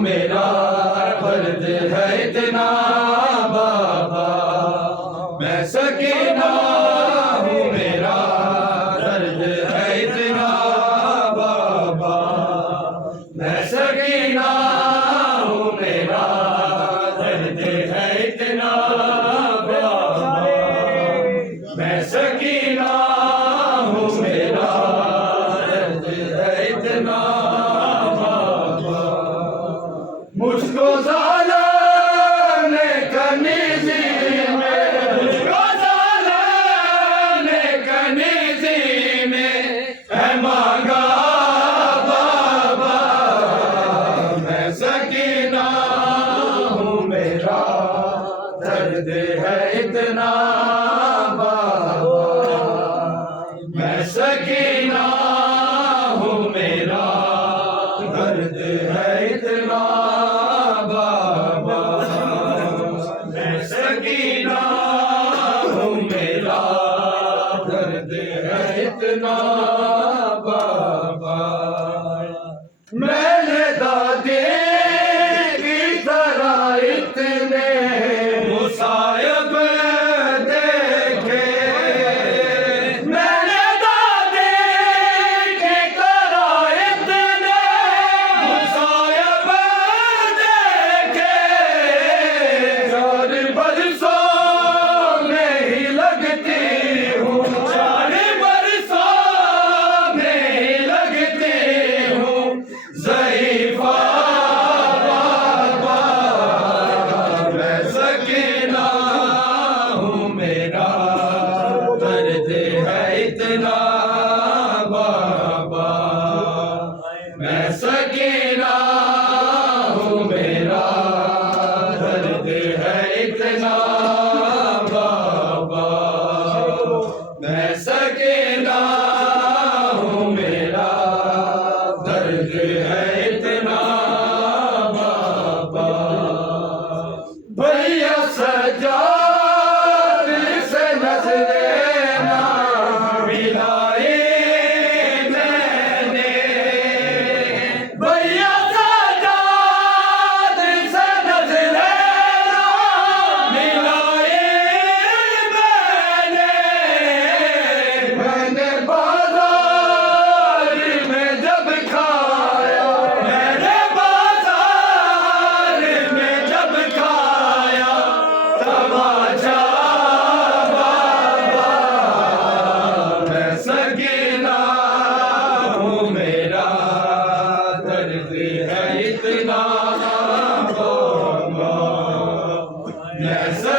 میرا فرد ہے اتنا بابا۔ میں سک ਇਤਨਾ ਬਾਬਾ। ਮੈਂ 나 Blessed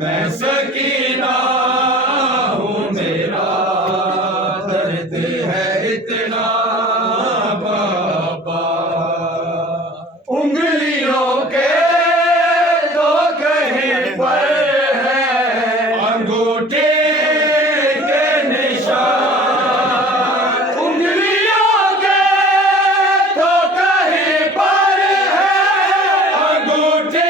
میں سکینہ ہوں، میرا درد ہے اتنا بابا۔ انگلیوں کے دو کہیں پر ہے، انگوٹھے کے نشان۔ انگلیوں کے دو کہیں پر ہے، انگوٹھے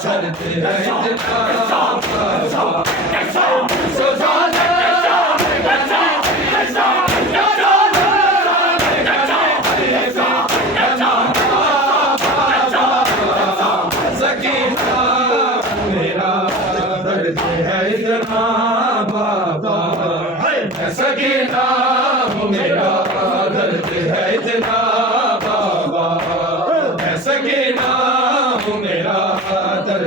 Get some! Get some! Get some! Get some!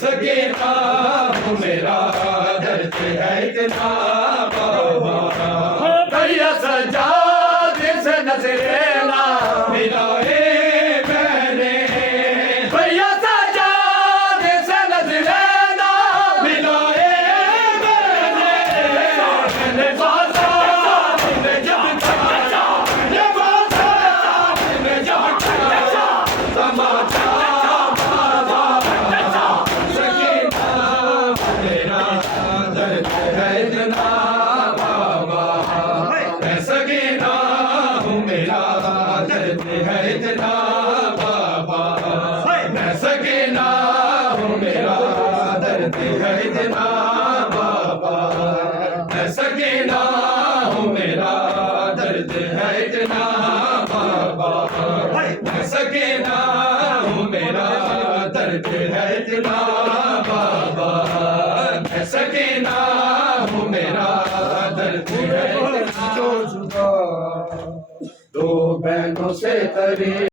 سکے میرا درد ہے اتنا بابا بھیا سجاد سے نظریں درد میرا دو بہنوں سے تری